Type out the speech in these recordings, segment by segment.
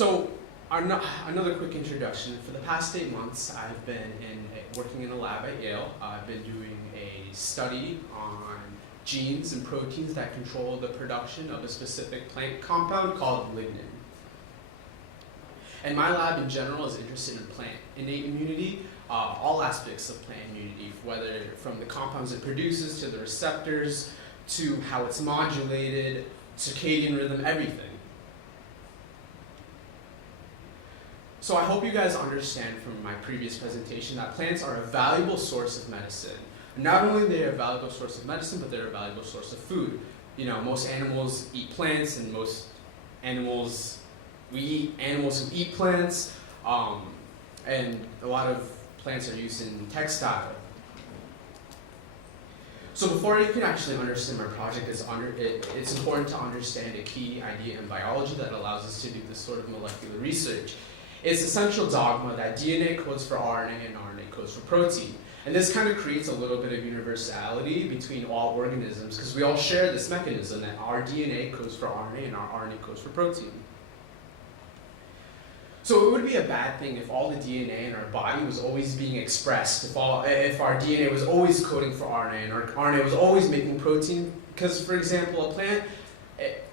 So, another quick introduction. For the past 8 months, I've been working in a lab at Yale. I've been doing a study on genes and proteins that control the production of a specific plant compound called lignin. And my lab in general is interested in plant innate immunity, all aspects of plant immunity, whether from the compounds it produces to the receptors to how it's modulated, circadian rhythm, everything. So I hope you guys understand from my previous presentation that plants are a valuable source of medicine. Not only are they a valuable source of medicine, but they're a valuable source of food. You know, most animals eat plants, and we eat animals who eat plants, and a lot of plants are used in textile. So before you can actually understand my project, it's important to understand a key idea in biology that allows us to do this sort of molecular research. It's essential dogma that DNA codes for RNA and RNA codes for protein. And this kind of creates a little bit of universality between all organisms because we all share this mechanism that our DNA codes for RNA and our RNA codes for protein. So it would be a bad thing if all the DNA in our body was always being expressed, if our DNA was always coding for RNA and our RNA was always making protein. Because, for example, a plant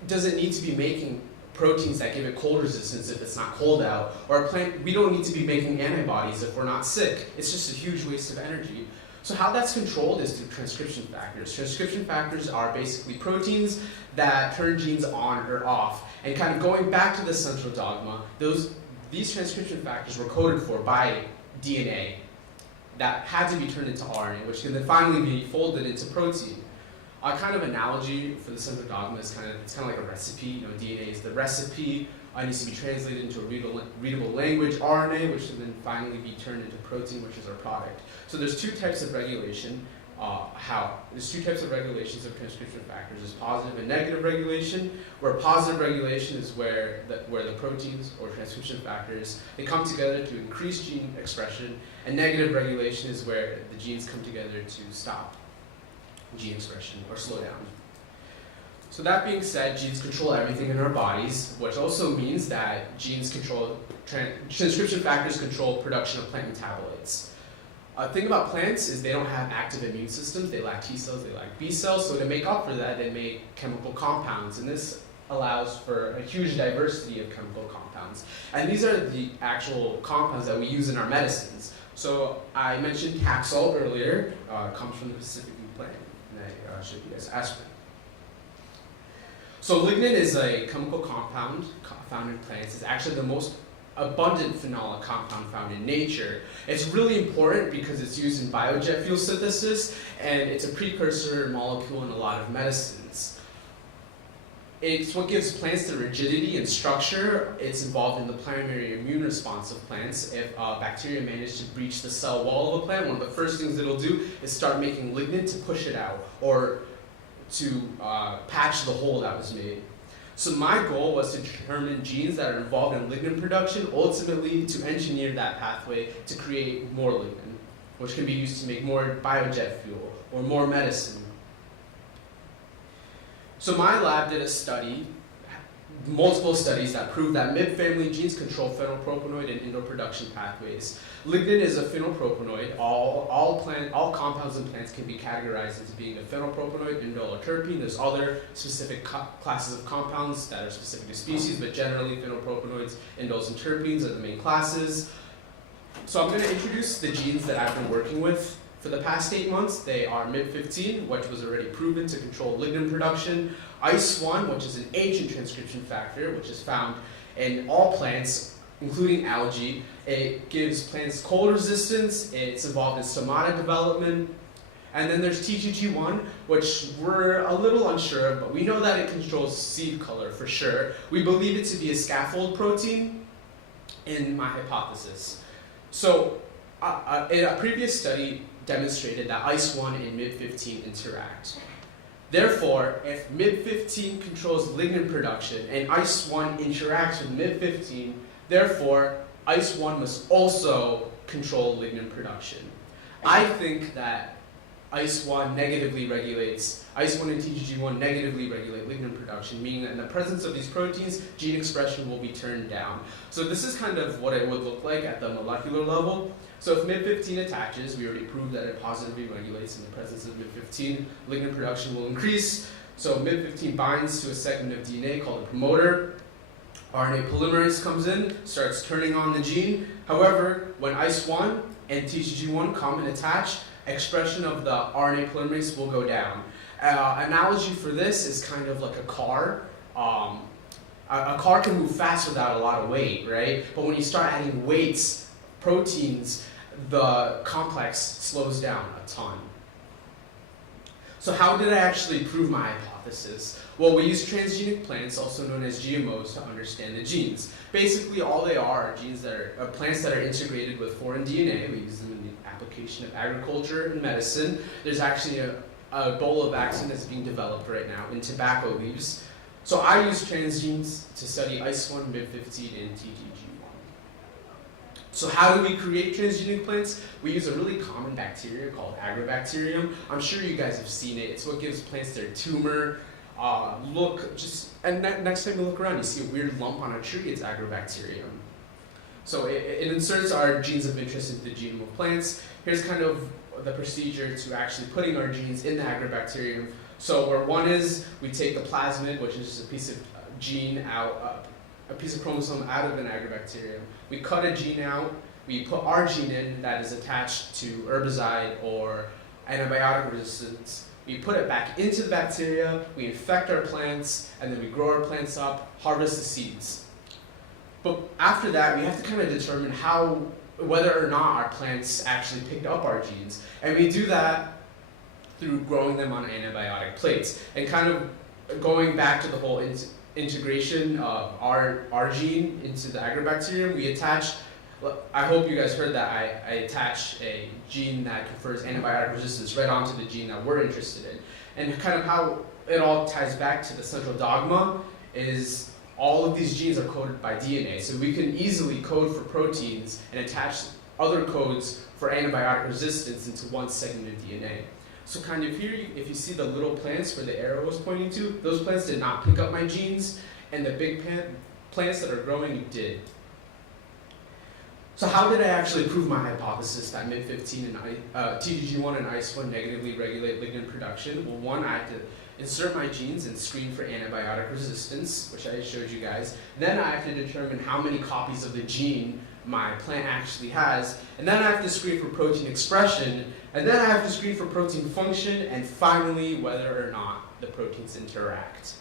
doesn't need to be making proteins that give it cold resistance if it's not cold out, or a plant, we don't need to be making antibodies if we're not sick. It's just a huge waste of energy. So how that's controlled is through transcription factors. Transcription factors are basically proteins that turn genes on or off. And kind of going back to the central dogma, these transcription factors were coded for by DNA that had to be turned into RNA, which can then finally be folded into protein. A kind of analogy for the central dogma is it's kind of like a recipe. You know, DNA is the recipe. It needs to be translated into a readable language, RNA, which can then finally be turned into protein, which is our product. So there's two types of regulation. There's two types of regulations of transcription factors. There's positive and negative regulation, where positive regulation is where the proteins or transcription factors, they come together to increase gene expression, and negative regulation is where the genes come together to stop gene expression or slow down. So that being said, genes control everything in our bodies, which also means that transcription factors control production of plant metabolites. The thing about plants is they don't have active immune systems. They lack T cells, they lack B cells, so to make up for that, they make chemical compounds, and this allows for a huge diversity of chemical compounds. And these are the actual compounds that we use in our medicines. So I mentioned Taxol earlier, comes from the Pacific plant. I showed you guys aspirin. So lignin is a chemical compound found in plants. It's actually the most abundant phenolic compound found in nature. It's really important because it's used in biojet fuel synthesis, and it's a precursor molecule in a lot of medicines. It's what gives plants the rigidity and structure. It's involved in the primary immune response of plants. If bacteria manage to breach the cell wall of a plant, one of the first things it'll do is start making lignin to push it out, or to patch the hole that was made. So my goal was to determine genes that are involved in lignin production, ultimately to engineer that pathway to create more lignin, which can be used to make more biojet fuel or more medicine. So my lab did a study, multiple studies that proved that mid-family genes control phenylpropanoid and indole production pathways. Lignin is a phenylpropanoid. All compounds in plants can be categorized into being a phenylpropanoid, indole, or terpene. There's other specific classes of compounds that are specific to species, but generally phenylpropanoids, indoles, and terpenes are the main classes. So I'm going to introduce the genes that I've been working with. For the past 8 months, they are MIB15, which was already proven to control lignin production, ICE1, which is an ancient transcription factor, which is found in all plants, including algae. It gives plants cold resistance, it's involved in stomata development, and then there's T2G1, which we're a little unsure of, but we know that it controls seed color for sure. We believe it to be a scaffold protein in my hypothesis. So in a previous study, demonstrated that ICE1 and MIB15 interact. Therefore, if MIB15 controls lignin production and ICE1 interacts with MIB15, therefore ICE1 must also control lignin production. I think that ICE1 negatively regulates, ICE1 and TGG1 negatively regulate lignin production, meaning that in the presence of these proteins, gene expression will be turned down. So this is kind of what it would look like at the molecular level. So if MIP15 attaches, we already proved that it positively regulates in the presence of MIP15, lignin production will increase. So MIP15 binds to a segment of DNA called a promoter. RNA polymerase comes in, starts turning on the gene. However, when ICE1 and TGG1 come and attach, expression of the RNA polymerase will go down. Analogy for this is kind of like a car. A car can move fast without a lot of weight, right? But when you start adding weights, proteins, the complex slows down a ton. So how did I actually prove my hypothesis? Well, we use transgenic plants, also known as GMOs, to understand the genes. Basically, all they are genes that are plants that are integrated with foreign DNA. We use them in the application of agriculture and medicine. There's actually a bowl of vaccine that's being developed right now in tobacco leaves. So I use transgenes to study ICE1, MIP15, and TGG1. So how do we create transgenic plants? We use a really common bacteria called agrobacterium. I'm sure you guys have seen it. It's what gives plants their tumor. Next time you look around, you see a weird lump on a tree, it's agrobacterium. So it inserts our genes of interest into the genome of plants. Here's kind of the procedure to actually putting our genes in the agrobacterium. So where one is, we take the plasmid, which is just a piece of gene out, a piece of chromosome out of an agrobacterium. We cut a gene out, we put our gene in that is attached to herbicide or antibiotic resistance. We put it back into the bacteria, we infect our plants, and then we grow our plants up, harvest the seeds. But after that, we have to kind of determine whether or not our plants actually picked up our genes. And we do that through growing them on antibiotic plates. And kind of going back to the whole integration of our gene into the agrobacterium, we attach, I hope you guys heard that I attach a gene that confers antibiotic resistance right onto the gene that we're interested in. And kind of how it all ties back to the central dogma is all of these genes are coded by DNA. So we can easily code for proteins and attach other codes for antibiotic resistance into one segment of DNA. So kind of here, if you see the little plants where the arrow is pointing to, those plants did not pick up my genes, and the big plants that are growing did. So how did I actually prove my hypothesis that MIP15 and TGG1 and ICE1 negatively regulate lignin production? Well, one, I had to insert my genes and screen for antibiotic resistance, which I showed you guys. Then I have to determine how many copies of the gene my plant actually has. And then I have to screen for protein expression. And then I have to screen for protein function. And finally, whether or not the proteins interact.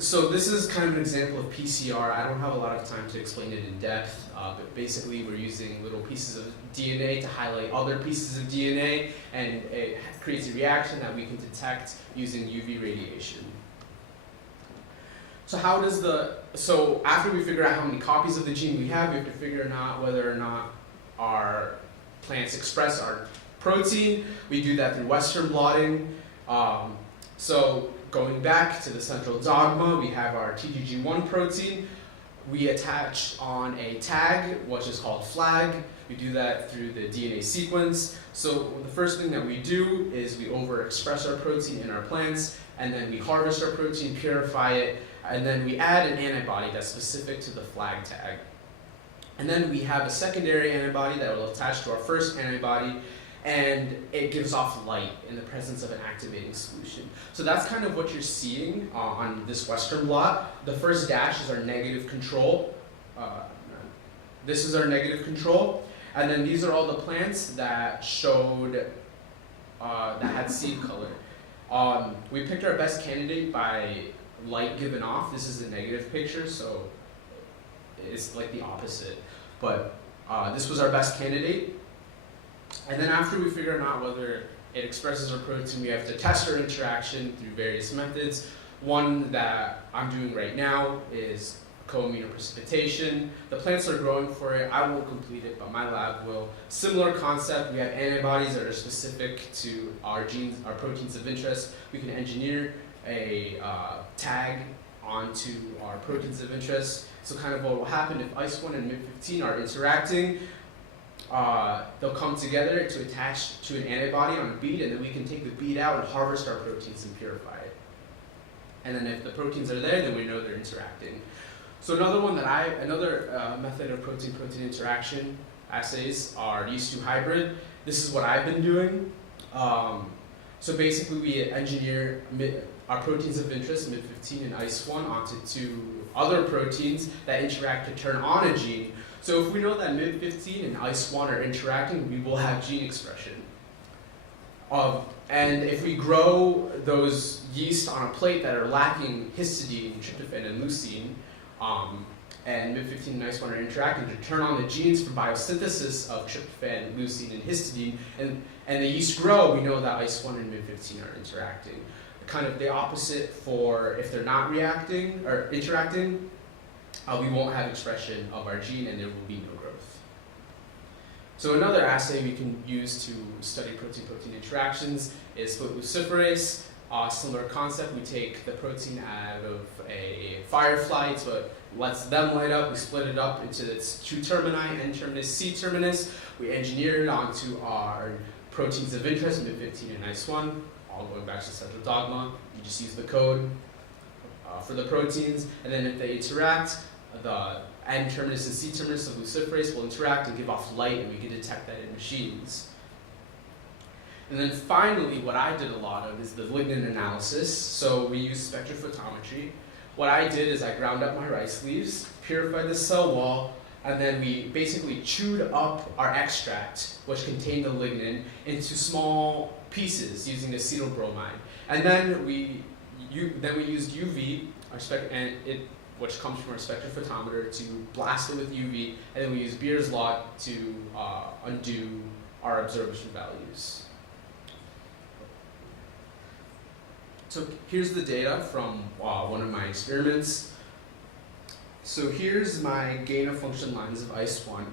So this is kind of an example of PCR. I don't have a lot of time to explain it in depth, but basically we're using little pieces of DNA to highlight other pieces of DNA, and it creates a reaction that we can detect using UV radiation. So so after we figure out how many copies of the gene we have to figure out whether or not our plants express our protein. We do that through Western blotting. So going back to the central dogma, we have our TGG1 protein. We attach on a tag, which is called flag. We do that through the DNA sequence. So the first thing that we do is we overexpress our protein in our plants, and then we harvest our protein, purify it, and then we add an antibody that's specific to the flag tag. And then we have a secondary antibody that will attach to our first antibody, and it gives off light in the presence of an activating solution. So that's kind of what you're seeing on this Western blot. The first dash is our negative control. This is our negative control. And then these are all the plants that showed, that had seed color. We picked our best candidate by light given off. This is the negative picture, so it's like the opposite. But this was our best candidate. And then after we figure out whether it expresses our protein, we have to test our interaction through various methods. One that I'm doing right now is co-immunoprecipitation. The plants are growing for it. I won't complete it, but my lab will. Similar concept, we have antibodies that are specific to our genes, our proteins of interest. We can engineer a tag onto our proteins of interest. So kind of what will happen if ICE1 and MIP15 are interacting, they'll come together to attach to an antibody on a bead, and then we can take the bead out and harvest our proteins and purify it. And then if the proteins are there, then we know they're interacting. So another method of protein-protein interaction assays are yeast-2 hybrid. This is what I've been doing. So basically we engineer our proteins of interest, MIP15 and ICE1, onto two other proteins that interact to turn on a gene. So if we know that MIP15 and ICE1 are interacting, we will have gene expression. And if we grow those yeast on a plate that are lacking histidine, tryptophan, and leucine, and MIP15 and ICE1 are interacting to turn on the genes for biosynthesis of tryptophan, leucine, and histidine, and the yeast grow, we know that ICE1 and MIP15 are interacting. Kind of the opposite for if they're not reacting or interacting, we won't have expression of our gene and there will be no growth. So another assay we can use to study protein-protein interactions is split luciferase. Similar concept, we take the protein out of a firefly, so it lets them light up, we split it up into its two termini, N terminus, C terminus. We engineer it onto our proteins of interest, MIP15 and ICE1, all going back to central dogma. You just use the code for the proteins, and then if they interact, the N terminus and C terminus of luciferase will interact and give off light, and we can detect that in machines. And then finally, what I did a lot of is the lignin analysis. So we use spectrophotometry. What I did is I ground up my rice leaves, purified the cell wall, and then we basically chewed up our extract, which contained the lignin, into small pieces using acetylbromide. And then we used UV, which comes from our spectrophotometer, to blast it with UV, and then we used Beer's law to undo our absorption values. So here's the data from one of my experiments. So here's my gain-of-function lines of ICE1.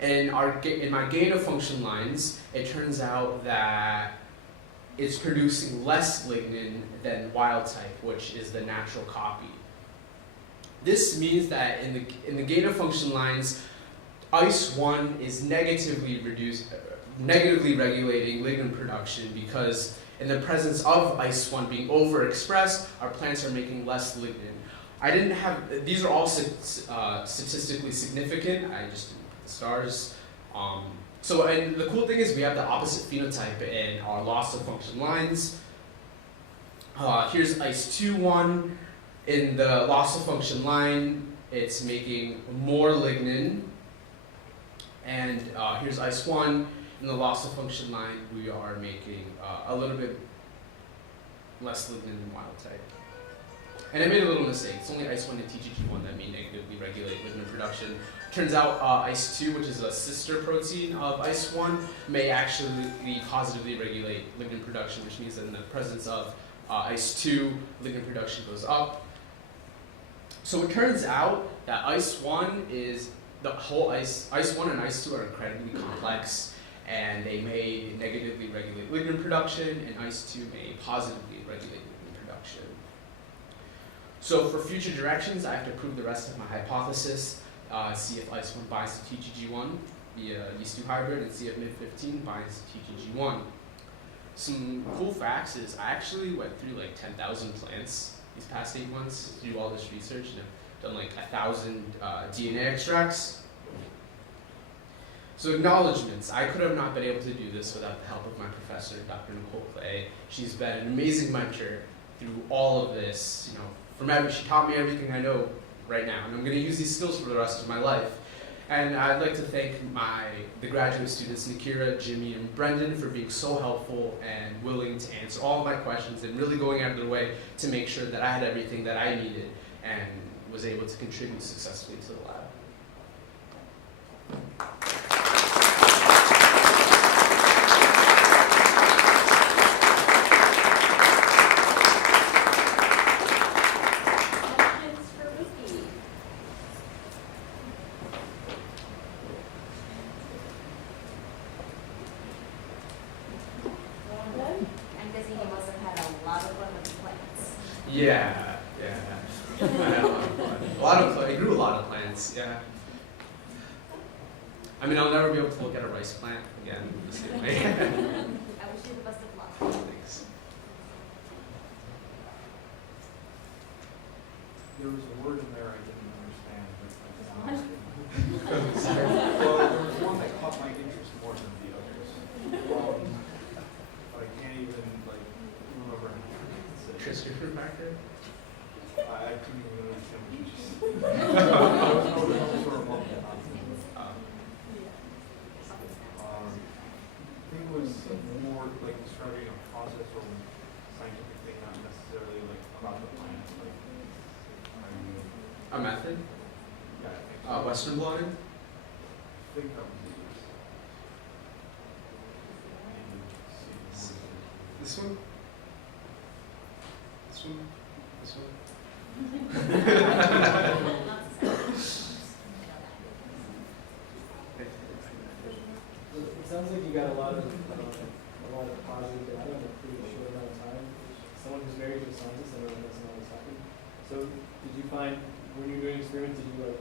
And in my gain-of-function lines, it turns out that it's producing less lignin than wild type, which is the natural copy. This means that in the gain-of-function lines, ICE1 is negatively regulating lignin production because in the presence of ICE1 being overexpressed, our plants are making less lignin. These are all statistically significant. I just didn't put the stars. And the cool thing is we have the opposite phenotype in our loss of function lines. Here's ICE2 one. In the loss of function line, it's making more lignin. And here's ICE1. In the loss of function line, we are making a little bit less lignin than wild type. And I made a little mistake. It's only ICE1 and TGG1 that may negatively regulate lignin production. Turns out ICE2, which is a sister protein of ICE1, may actually positively regulate lignin production, which means that in the presence of ICE2, lignin production goes up. So it turns out that ICE1 is ICE1 and ICE2 are incredibly complex, and they may negatively regulate lignin production, and ICE2 may positively regulate lignin production. So for future directions, I have to prove the rest of my hypothesis, see if ICE1 binds to TGG1 via yeast-2 hybrid, and see if MIP15 binds to TGG1. Some cool facts is I actually went through like 10,000 plants these past 8 months to do all this research, and I've done like 1,000 DNA extracts. So acknowledgements. I could have not been able to do this without the help of my professor, Dr. Nicole Clay. She's been an amazing mentor through all of this. She taught me everything I know right now, and I'm going to use these skills for the rest of my life. And I'd like to thank the graduate students, Nikira, Jimmy, and Brendan, for being so helpful and willing to answer all of my questions and really going out of their way to make sure that I had everything that I needed and was able to contribute successfully to the lab. Yeah. I grew a lot of plants, yeah. I mean, I'll never be able to look at a rice plant again the same way. I wish you the best of luck. Thanks. There was a word in there I didn't understand, but Sorry. well, there was one that caught my interest more than the others. But I can't even like remember how to say it. Christopher Packer? I couldn't even understand what you just said. I was sort of mumbling. I think it was more like describing a process or scientific thing, not necessarily like about the plant. Like, A method? yeah, I think so. Western blotting? I think that was it. Maybe see more. This one? This one? This one? It sounds like you got a lot of positive data in a pretty short amount of time. Someone who's married to a scientist, I know that doesn't always happen. So did you find, when you were doing experiments, did you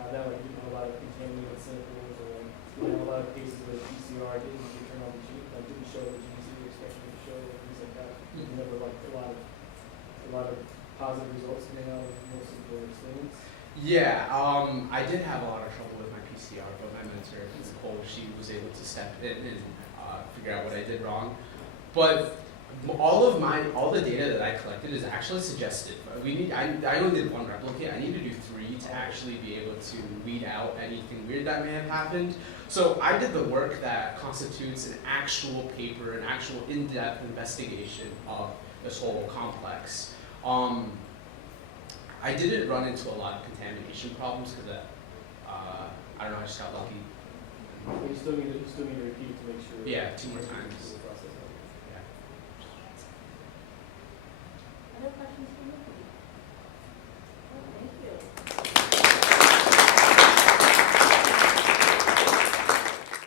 have that, like you have a lot of contaminated samples, or like you have a lot of cases where the PCR didn't return on the gene, like didn't show the genes you were expecting to show, or things like that? You never like a lot of positive results coming out of most of the experiments? Yeah, I did have a lot of trouble with my PCR, but my mentor, Nicole, she was able to step in and figure out what I did wrong. But all the data that I collected is actually suggestive. I only did one replicate. I need to do 3 to actually be able to weed out anything weird that may have happened. So I did the work that constitutes an actual paper, an actual in-depth investigation of this whole complex. I didn't run into a lot of contamination problems because I don't know, I just got lucky. But you still need to repeat to make sure. Yeah, 2 more times.